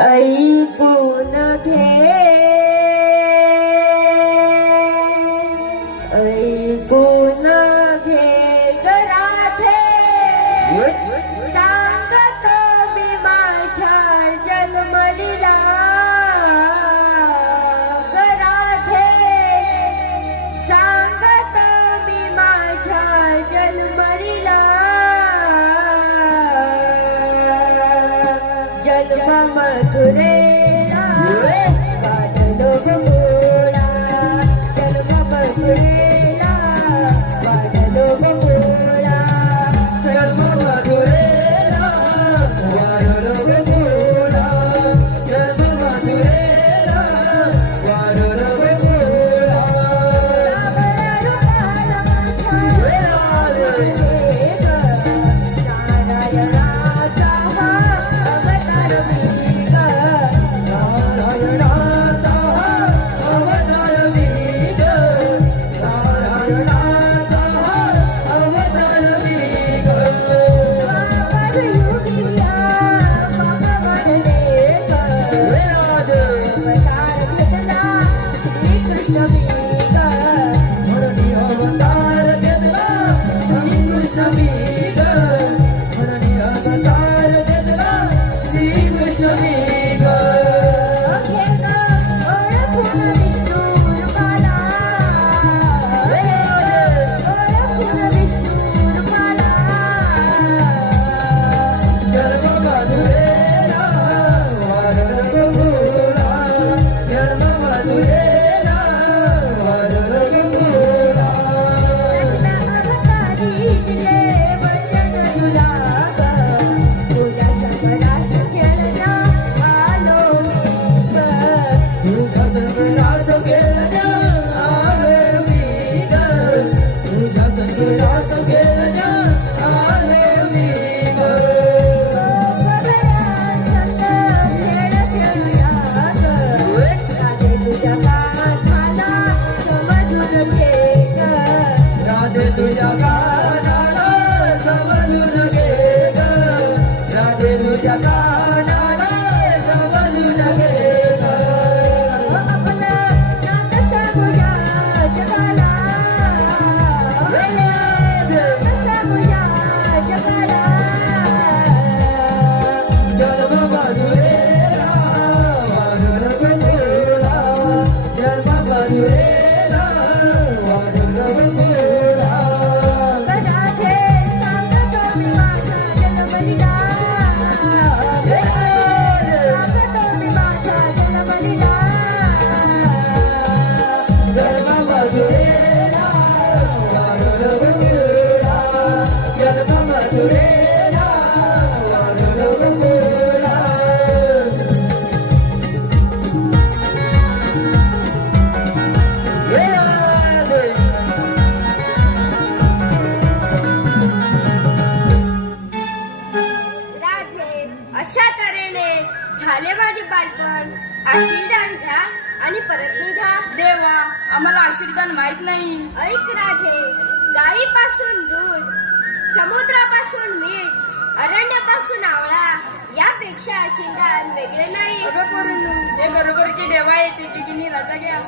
ऐकून घे, ऐकून घे ग राधे, सांगतो मी माझ्या जन्मलीला ग राधे, सांगतो मी माझ्या जन्मलीला. जन्म मथुरेला वाढलो ग मोळा, जन्म मथुरेला वाढलो ग मोळा, जन्म मथुरेला वाढलो ग मोळा, जन्म मथुरेला वाढलो ग मोळा. नारायणाचा हा अवतार मी ग, नारायणाचा अवतार मी ग, नारायणाचा अवतार मी ग. द्वापर युगिया भगवानले ग, अवतार घेतला श्रीकृष्ण मी ग, म्हणून अवतार घेतला श्रीकृष्ण मी ग, म्हणून अवतार घेतला श्रीकृष्ण मी ग. घे ग ओळखून विष्णू रूपाला, ओळखून विष्णू रूपाला. जन्म मथुरेला वाढलो ग मोळा, जन्म मथुरेला वाढलो ग मोळा. अवतारी दिले वचन तुला ग, तुझ्या जगरास खेळण्या आलो मी ग, तुझ्या संसारात खेळण्या आले मी ग, तुझ्या संसारात खेळण्या आले मी ग. गगनात खेळ खेळूया ग, राधे तुझ्या कानाला समजून घे ग, राधे तुझ्या कानाला समजून घे ग, राधे तुझ्या कानाला समजून घे ग. आपलं नात सांगूया जगाला, नात सांगूया जगाला. जन्म मथुरेला वाढलो ग मोळा, जन्म मथुरेला वाढलो ग मोळा. राधे सांगतो मी माझ्या जन्मलीला, सांगतो मी माझ्या जन्मलीला. जन्म मथुरेला वाढलो ग मोळा, जन्म मथुरेला वाढलो ग मोळा. हे राधे राधे अशा तऱ्हेने झाले माझे बालपण. आशीर्वाद घ्या आणि परत निघा. देवा आम्हाला आशीर्वाद माहित नाही. ऐक राधे, गायीपासून दूध, समुद्रापासून मीठ, अरण्यापासून आवळा, यापेक्षा आशीर्वाद वेगळे नाही. अगं पोरींनो, हे बरोबर की देवा येते तुझी निराशा घ्या.